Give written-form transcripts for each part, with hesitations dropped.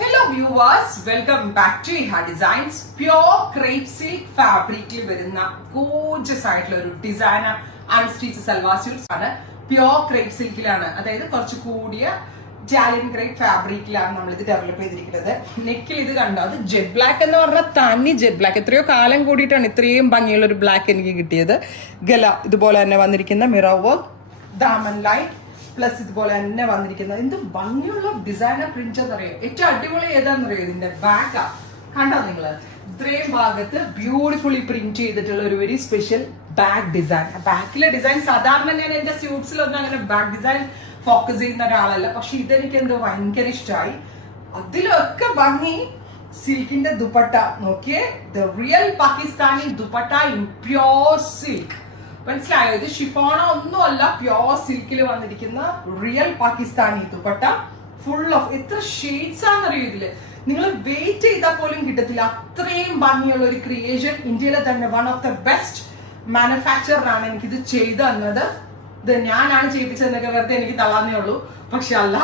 Hello viewers, welcome back to Iha Designs. Pure crepe silk fabric വരുന്ന gorgeous ആയിട്ടുള്ള ഒരു designer unstitch salwar suites ആണ്. Pure crepe സിൽക്കിലാണ്, അതായത് കുറച്ച് കൂടിയ ഇറ്റാലിയൻ ക്രേപ്പ് ഫാബ്രിക്കിലാണ് നമ്മൾ ഇത് ഡെവലപ്പ് ചെയ്തിരിക്കുന്നത്. നെക്കിൽ ഇത് കണ്ടോ, അത് ജെറ്റ് ബ്ലാക്ക് എന്ന് പറഞ്ഞാൽ തനി ജെറ്റ് ബ്ലാക്ക്. എത്രയോ കാലം കൂടിയിട്ടാണ് ഇത്രയും ഭംഗിയുള്ള ഒരു ബ്ലാക്ക് എനിക്ക് കിട്ടിയത്. ഗല ഇതുപോലെ തന്നെ വന്നിരിക്കുന്ന mirror work, Daman line plus ഇതുപോലെ തന്നെ വന്നിരിക്കുന്നത്. എന്ത് ഭംഗിയുള്ള ഡിസൈനർ പ്രിന്റ് എന്നറിയോ. ഏറ്റവും അടിപൊളി ഏതാണെന്നറിയോ, ഇതിന്റെ ബാക്കാ. കണ്ടോ നിങ്ങള്, ഇത്രയും ഭാഗത്ത് ബ്യൂട്ടിഫുള്ളി പ്രിന്റ് ചെയ്തിട്ടുള്ള ഒരു വെരി സ്പെഷ്യൽ ബാക്ക് ഡിസൈൻ. ബാക്കിലെ ഡിസൈൻ സാധാരണ ഞാൻ എന്റെ സ്യൂട്ട്സിലൊന്നും അങ്ങനെ ബാക്ക് ഡിസൈൻ ഫോക്കസ് ചെയ്യുന്ന ഒരാളല്ല, പക്ഷെ ഇതെനിക്ക് എന്തോ ഭയങ്കര ഇഷ്ടമായി. അതിലൊക്കെ ഭംഗി സിൽക്കിന്റെ ദുപ്പട്ട നോക്കിയേ, the real Pakistani dupatta in pure silk. മനസ്സിലായോ? ഇത് ഷിഫോണോ ഒന്നും അല്ല, പ്യോർ സിൽക്കിൽ വന്നിരിക്കുന്ന real Pakistani dupatta. Full of എത്ര ഷെയ്ഡ്സ് ആണെന്നറിയോ ഇതില്. നിങ്ങൾ വെയിറ്റ് ചെയ്താൽ പോലും കിട്ടത്തില്ല, അത്രയും ഭംഗിയുള്ള ഒരു ക്രിയേഷൻ. ഇന്ത്യയിലെ തന്നെ വൺ ഓഫ് ദ ബെസ്റ്റ് മാനുഫാക്ചറാണ് എനിക്കിത് ചെയ്തു തന്നത്. ഇത് ഞാനാണ് ചെയ്യിപ്പിച്ചതെന്നൊക്കെ വെറുതെ എനിക്ക് തള്ളാന്നേ ഉള്ളൂ, പക്ഷെ അല്ല,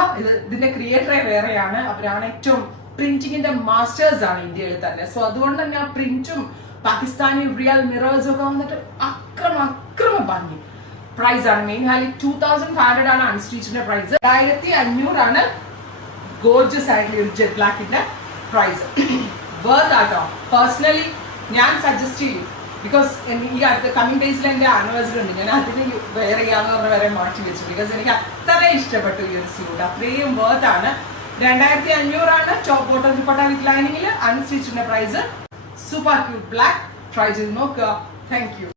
ഇതിന്റെ ക്രിയേറ്ററെ വേറെയാണ്. അവരാണ് ഏറ്റവും പ്രിന്റിങ്ങിന്റെ മാസ്റ്റേഴ്സ് ആണ് ഇന്ത്യയിൽ തന്നെ. സോ അതുകൊണ്ട് തന്നെ ആ പ്രിന്റും പാകിസ്ഥാനി റിയൽ മിറേഴ്സ് ഒക്കെ വന്നിട്ട് അക്രമ ഭംഗി. പ്രൈസ് ആണ് മെയിൻ ഹാലി 2500 ആണ് അൺസ്റ്റിച്ചിന്റെ പ്രൈസ്. 1500 ആണ് ഗോർജസ് ആയിട്ടുള്ള ഒരു ജെറ്റ് ബ്ലാക്കിന്റെ പ്രൈസ്. വർത്ത് ആട്ടോ. പേഴ്സണലി ഞാൻ സജസ്റ്റ് ചെയ്യും, ബിക്കോസ് ഈ അടുത്ത കമ്മിങ് ഡേയ്സിൽ എന്റെ ആനിവേഴ്സറി ഉണ്ട്. ഞാൻ അതിന് വെയർ ചെയ്യാന്ന് പറഞ്ഞ വരെ മാറ്റി വെച്ചു, ബിക്കോസ് എനിക്ക് അത്ര ഇഷ്ടപ്പെട്ടു ഈ ഒരു സ്യൂട്ട്. അത്രയും വർത്ത് ആണ്. 2500 ആണ് ടോപ്പ് ബോട്ടം ദുപ്പട്ട വിത്ത് ലൈനിങ്ങിൽ. അൺസ്റ്റിച്ചിന്റെ price. Super cute black. Try ചെയ്ത് നോക്കുക. Thank U.